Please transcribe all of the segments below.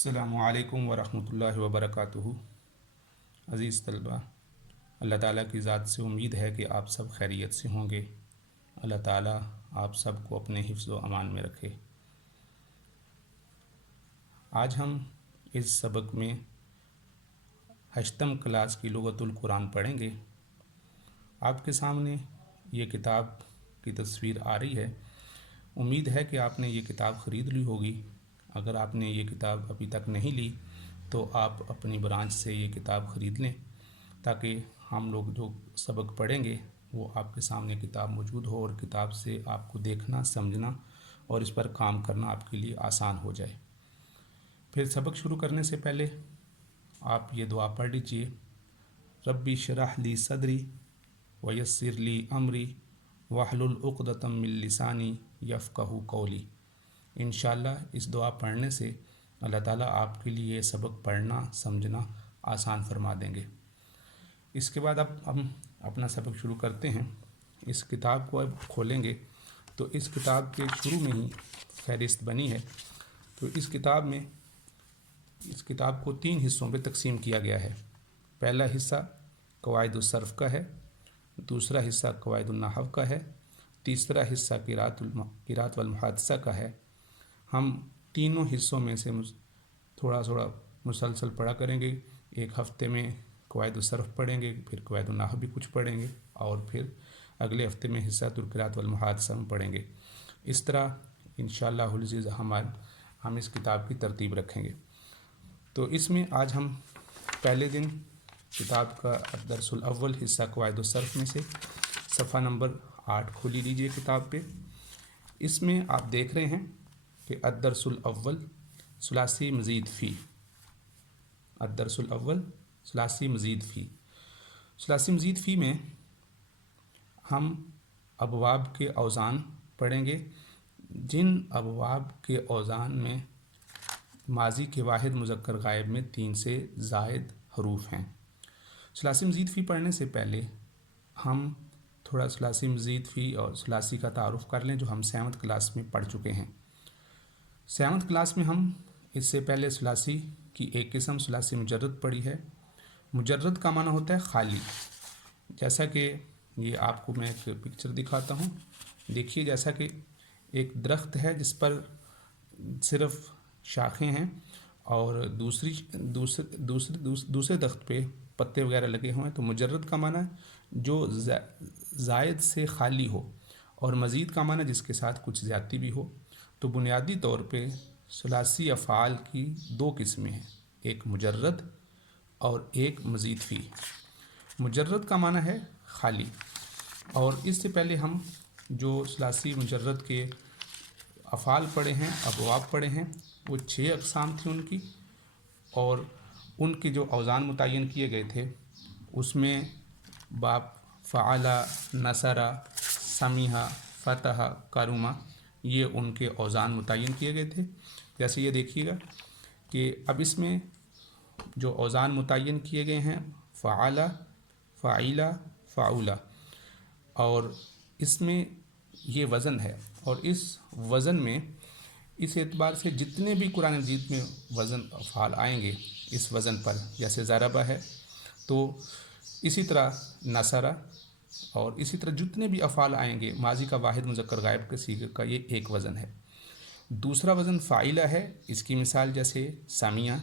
السلام علیکم ورحمۃ اللہ وبرکاتہ۔ عزیز طلبہ، اللہ تعالیٰ کی ذات سے امید ہے کہ آپ سب خیریت سے ہوں گے۔ اللہ تعالیٰ آپ سب کو اپنے حفظ و امان میں رکھے۔ آج ہم اس سبق میں 8th کلاس کی لغت القرآن پڑھیں گے۔ آپ کے سامنے یہ کتاب کی تصویر آ رہی ہے۔ امید ہے کہ آپ نے یہ کتاب خرید لی ہوگی۔ اگر آپ نے یہ کتاب ابھی تک نہیں لی تو آپ اپنی برانچ سے یہ کتاب خرید لیں، تاکہ ہم لوگ جو سبق پڑھیں گے وہ آپ کے سامنے کتاب موجود ہو اور کتاب سے آپ کو دیکھنا، سمجھنا اور اس پر کام کرنا آپ کے لیے آسان ہو جائے۔ پھر سبق شروع کرنے سے پہلے آپ یہ دعا پڑھ لیجئے: ربی اشرح لی صدری ویسر لی امری واحلل عقدۃ من لسانی یفقہوا قولی۔ انشاءاللہ اس دعا پڑھنے سے اللہ تعالیٰ آپ کے لیے یہ سبق پڑھنا، سمجھنا آسان فرما دیں گے۔ اس کے بعد اب ہم اپنا سبق شروع کرتے ہیں۔ اس کتاب کو اب کھولیں گے تو اس کتاب کے شروع میں ہی فہرست بنی ہے۔ تو اس کتاب کو 3 حصوں پہ تقسیم کیا گیا ہے۔ پہلا حصہ قواعد الصرف کا ہے، دوسرا حصہ قواعد النحو کا ہے، تیسرا حصہ قراءت والمحادثہ کا ہے۔ ہم تینوں حصوں میں سے تھوڑا تھوڑا مسلسل پڑھا کریں گے۔ ایک ہفتے میں قواعد الصرف پڑھیں گے، پھر قواعد النحو بھی کچھ پڑھیں گے، اور پھر اگلے ہفتے میں حصہ القراءت والمحادثہ میں پڑھیں گے۔ اس طرح انشاءاللہ العزیز ہم اس کتاب کی ترتیب رکھیں گے۔ تو اس میں آج ہم پہلے دن کتاب کا الدرس الاول حصہ قواعد الصرف میں سے صفحہ نمبر 8 کھولی لیجئے کتاب پہ۔ اس میں آپ دیکھ رہے ہیں کہ الدرس الاول ثلاثی مزید فی، الدرس الاول ثلاثی مزید فی۔ ثلاثی مزید فی میں ہم ابواب کے اوزان پڑھیں گے، جن ابواب کے اوزان میں ماضی کے واحد مذکر غائب میں 3 سے زائد حروف ہیں۔ ثلاثی مزید فی پڑھنے سے پہلے ہم تھوڑا ثلاثی مزید فی اور ثلاثی کا تعارف کر لیں، جو ہم 7th کلاس میں پڑھ چکے ہیں۔ 7th کلاس میں ہم اس سے پہلے ثلاثی کی ایک قسم ثلاثی مجرد پڑھی ہے۔ مجرد کا معنی ہوتا ہے خالی۔ جیسا کہ یہ آپ کو میں ایک پکچر دکھاتا ہوں، دیکھیے، جیسا کہ ایک درخت ہے جس پر صرف شاخیں ہیں اور دوسرے درخت پہ پتے وغیرہ لگے ہوئے ہیں، تو مجرد کا معنی جو زائد سے خالی ہو، اور مزید کا معنی جس کے ساتھ کچھ زیادتی بھی ہو۔ تو بنیادی طور پہ ثلاثی افعال کی 2 قسمیں ہیں، ایک مجرد اور ایک مزید فی۔ مجرد کا معنی ہے خالی، اور اس سے پہلے ہم جو ثلاثی مجرد کے افعال پڑھے ہیں، ابواب پڑھے ہیں، وہ 6 اقسام تھیں ان کی، اور ان کے جو اوزان متعین کیے گئے تھے اس میں باب فعل، نصر، سمح، فتح، کرم، یہ ان کے اوزان متعین کیے گئے تھے۔ جیسے یہ دیکھیے گا کہ اب اس میں جو اوزان متعین کیے گئے ہیں فعل، فعیل، فعول، اور اس میں یہ وزن ہے، اور اس وزن میں اس اعتبار سے جتنے بھی قرآن مجید میں وزن افعال آئیں گے اس وزن پر، جیسے ضربہ ہے، تو اسی طرح نصر، اور اسی طرح جتنے بھی افعال آئیں گے ماضی کا واحد مذکر غائب کے صیغے کا، یہ ایک وزن ہے۔ دوسرا وزن فاعلہ ہے، اس کی مثال جیسے سمیع،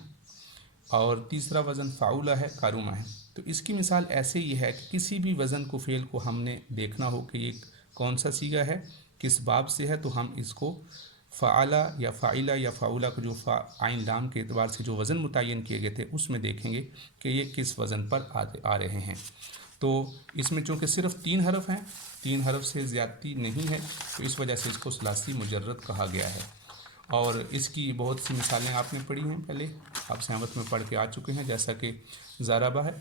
اور تیسرا وزن فعولہ ہے، کارمہ ہے۔ تو اس کی مثال ایسے یہ ہے کہ کسی بھی وزن کو، فعل کو ہم نے دیکھنا ہو کہ یہ کون سا صیغہ ہے، کس باب سے ہے، تو ہم اس کو فعلہ یا فاعلہ یا فعولہ کو جو عین لام کے اعتبار سے جو وزن متعین کیے گئے تھے اس میں دیکھیں گے کہ یہ کس وزن پر آ رہے ہیں۔ تو اس میں چونکہ صرف 3 حرف ہیں، 3 حرف سے زیادتی نہیں ہے، تو اس وجہ سے اس کو ثلاثی مجرد کہا گیا ہے۔ اور اس کی بہت سی مثالیں آپ نے پڑھی ہیں، پہلے آپ 7th میں پڑھ کے آ چکے ہیں، جیسا کہ ضربہ ہے،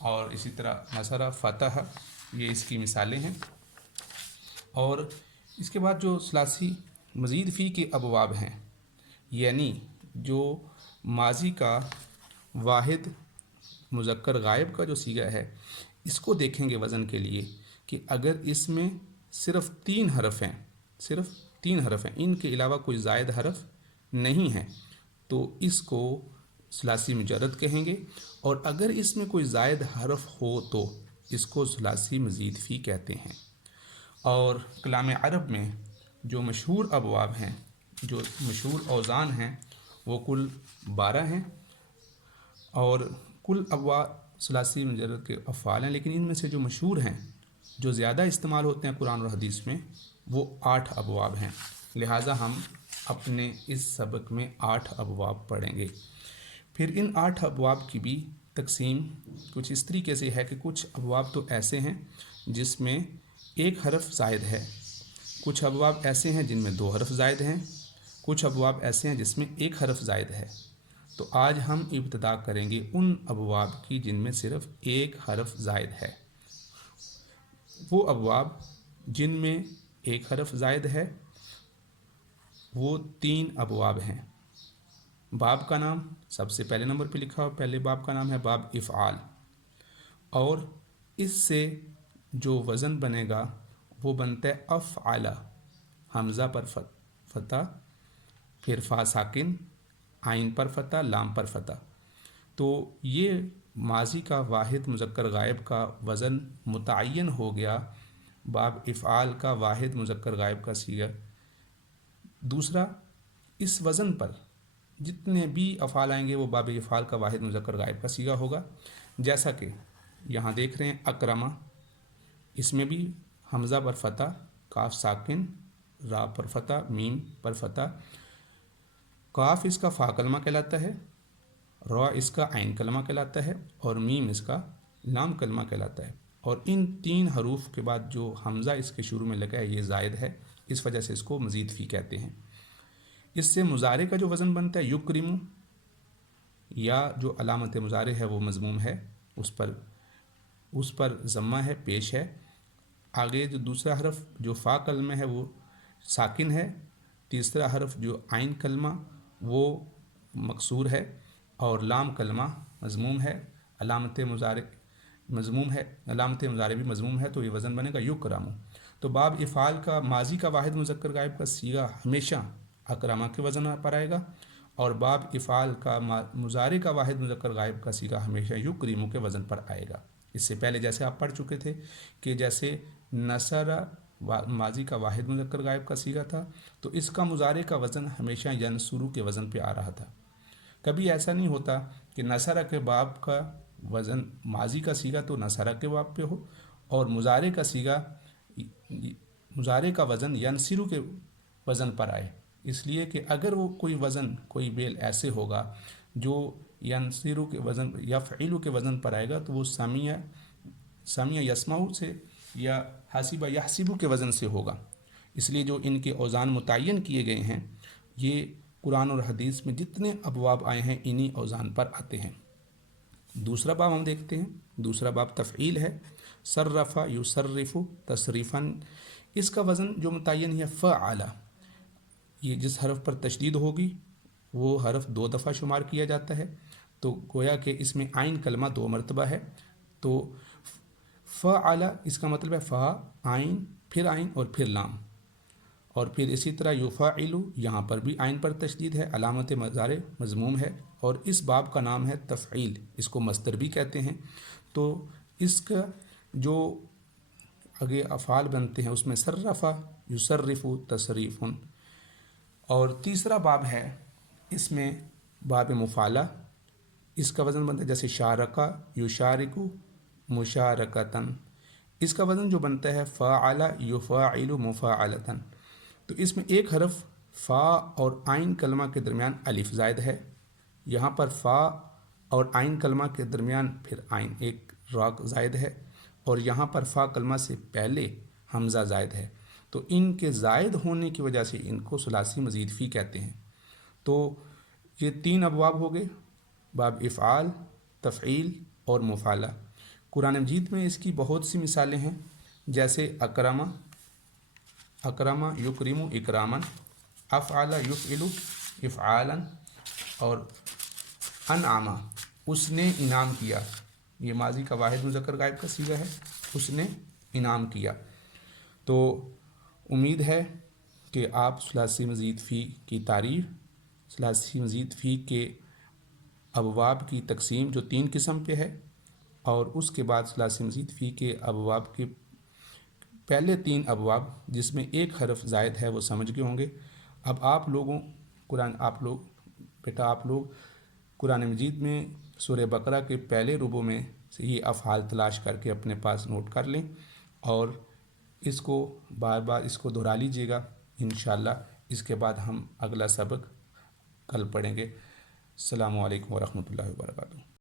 اور اسی طرح نصر، فتح، یہ اس کی مثالیں ہیں۔ اور اس کے بعد جو ثلاثی مزید فی کے ابواب ہیں، یعنی جو ماضی کا واحد مذکر غائب کا جو صیغہ ہے، اس کو دیکھیں گے وزن کے لیے کہ اگر اس میں صرف 3 حرف ہیں، ان کے علاوہ کوئی زائد حرف نہیں ہے، تو اس کو ثلاثی مجرد کہیں گے، اور اگر اس میں کوئی زائد حرف ہو تو اس کو ثلاثی مزید فی کہتے ہیں۔ اور کلام عرب میں جو مشہور ابواب ہیں، جو مشہور اوزان ہیں، وہ کل 12 ہیں، اور کل ابواب ثلاثی مجرد کے افعال ہیں، لیکن ان میں سے جو مشہور ہیں، جو زیادہ استعمال ہوتے ہیں قرآن اور حدیث میں، وہ 8 ابواب ہیں۔ لہٰذا ہم اپنے اس سبق میں 8 ابواب پڑھیں گے۔ پھر ان 8 ابواب کی بھی تقسیم کچھ اس طریقے سے ہے کہ کچھ ابواب تو ایسے ہیں جس میں ایک حرف زائد ہے، کچھ ابواب ایسے ہیں جن میں 2 حرف زائد ہیں، کچھ ابواب ایسے ہیں جس میں 1 حرف زائد ہے۔ تو آج ہم ابتدا کریں گے ان ابواب کی جن میں صرف 1 حرف زائد ہے۔ وہ ابواب جن میں 1 حرف زائد ہے وہ 3 ابواب ہیں۔ باب کا نام سب سے پہلے نمبر پہ لکھا ہو، پہلے باب کا نام ہے باب افعال، اور اس سے جو وزن بنے گا وہ بنتا ہے افعل، حمزہ پر فتح، پھر فا ساکن، عین پر فتح، لام پر فتح۔ تو یہ ماضی کا واحد مذکر غائب کا وزن متعین ہو گیا باب افعال کا واحد مذکر غائب کا صیغہ۔ دوسرا، اس وزن پر جتنے بھی افعال آئیں گے وہ باب افعال کا واحد مذکر غائب کا صیغہ ہوگا، جیسا کہ یہاں دیکھ رہے ہیں اکرمہ، اس میں بھی حمزہ پر فتح، کاف ساکن، را پر فتح، میم پر فتح، کاف اس کا فا کلمہ کہلاتا ہے، را اس کا عین کلمہ کہلاتا ہے، اور میم اس کا لام کلمہ کہلاتا ہے، اور ان 3 حروف کے بعد جو حمزہ اس کے شروع میں لگا ہے یہ زائد ہے، اس وجہ سے اس کو مزید فی کہتے ہیں۔ اس سے مضارع کا جو وزن بنتا ہے یکرم، یا جو علامت مضارع ہے وہ مضموم ہے، اس پر ضمہ ہے، پیش ہے۔ آگے جو دوسرا حرف جو فا کلمہ ہے وہ ساکن ہے، تیسرا حرف جو عین کلمہ وہ مکسور ہے، اور لام کلمہ مضموم ہے، علامت مضارع مضموم ہے، علامت مضارع بھی مضموم ہے، تو یہ وزن بنے گا یکرم۔ تو باب افعال کا ماضی کا واحد مذکر غائب کا صیغہ ہمیشہ اکرمہ کے وزن پر آئے گا، اور باب افعال کا مضارع کا واحد مذکر غائب کا صیغہ ہمیشہ یکرم کے وزن پر آئے گا۔ اس سے پہلے جیسے آپ پڑھ چکے تھے کہ جیسے نصر ماضی کا واحد مذکر غائب کا صیغہ تھا، تو اس کا مضارع کا وزن ہمیشہ ینصرو کے وزن پہ آ رہا تھا۔ کبھی ایسا نہیں ہوتا کہ نصر کے باب کا وزن ماضی کا صیغہ تو نصر کے باب پہ ہو، اور مضارع کا صیغہ مضارع کا وزن ینصرو کے وزن پر آئے، اس لیے کہ اگر وہ کوئی وزن کوئی بیل ایسے ہوگا جو ینصرو کے وزن یا فعلو کے وزن پر آئے گا تو وہ سمیع یسمعو سے یا حاسب یحسبو کے وزن سے ہوگا۔ اس لیے جو ان کے اوزان متعین کیے گئے ہیں یہ قرآن اور حدیث میں جتنے ابواب آئے ہیں انہی اوزان پر آتے ہیں۔ دوسرا باب ہم دیکھتے ہیں، دوسرا باب تفعیل ہے، صرف یصرف تصریفا، اس کا وزن جو متعین ہے فعل، یہ جس حرف پر تشدید ہوگی وہ حرف 2 دفعہ شمار کیا جاتا ہے، تو گویا کہ اس میں عین کلمہ 2 مرتبہ ہے، تو فعل اس کا مطلب ہے فا، عین، پھر عین اور پھر لام، اور پھر اسی طرح یفعل، یہاں پر بھی عین پر تشدید ہے، علامت مضارع مضموم ہے، اور اس باب کا نام ہے تفعیل، اس کو مصدر بھی کہتے ہیں۔ تو اس کا جو آگے افعال بنتے ہیں اس میں صرف، یصرف، تصریف، اور تیسرا باب ہے اس میں باب مفعلہ، اس کا وزن بنتا ہے جیسے شارکہ، یشارک، مشارکتاً، اس کا وزن جو بنتا ہے فاعل، یفاعل، مفاعلتاً، تو اس میں ایک حرف فا اور عین کلمہ کے درمیان الف زائد ہے، یہاں پر فا اور عین کلمہ کے درمیان پھر عین ایک راک زائد ہے، اور یہاں پر فا کلمہ سے پہلے حمزہ زائد ہے، تو ان کے زائد ہونے کی وجہ سے ان کو ثلاثی مزید فی کہتے ہیں۔ تو یہ 3 ابواب ہو گئے، باب افعال، تفعیل اور مفعلہ۔ قرآن مجید میں اس کی بہت سی مثالیں ہیں، جیسے اکرمہ یکرم اکراما، افعل یفعل افعالا، اور انعم اس نے انعام کیا، یہ ماضی کا واحد مذکر غائب کا صیغہ ہے، اس نے انعام کیا۔ تو امید ہے کہ آپ ثلاثی مزید فی کی تعریف ثلاثی مزید فی کے ابواب کی تقسیم جو 3 قسم پہ ہے، اور اس کے بعد ثلاثی مزید فی کے ابواب کے پہلے 3 ابواب جس میں ایک حرف زائد ہے وہ سمجھ گئے ہوں گے۔ اب آپ لوگ قرآن مجید میں سورہ بقرہ کے پہلے ربع میں سے یہ افعال تلاش کر کے اپنے پاس نوٹ کر لیں، اور اس کو بار بار اس کو دہرا لیجیے گا انشاءاللہ۔ اس کے بعد ہم اگلا سبق کل پڑھیں گے۔ السلام علیکم ورحمۃ اللہ وبرکاتہ۔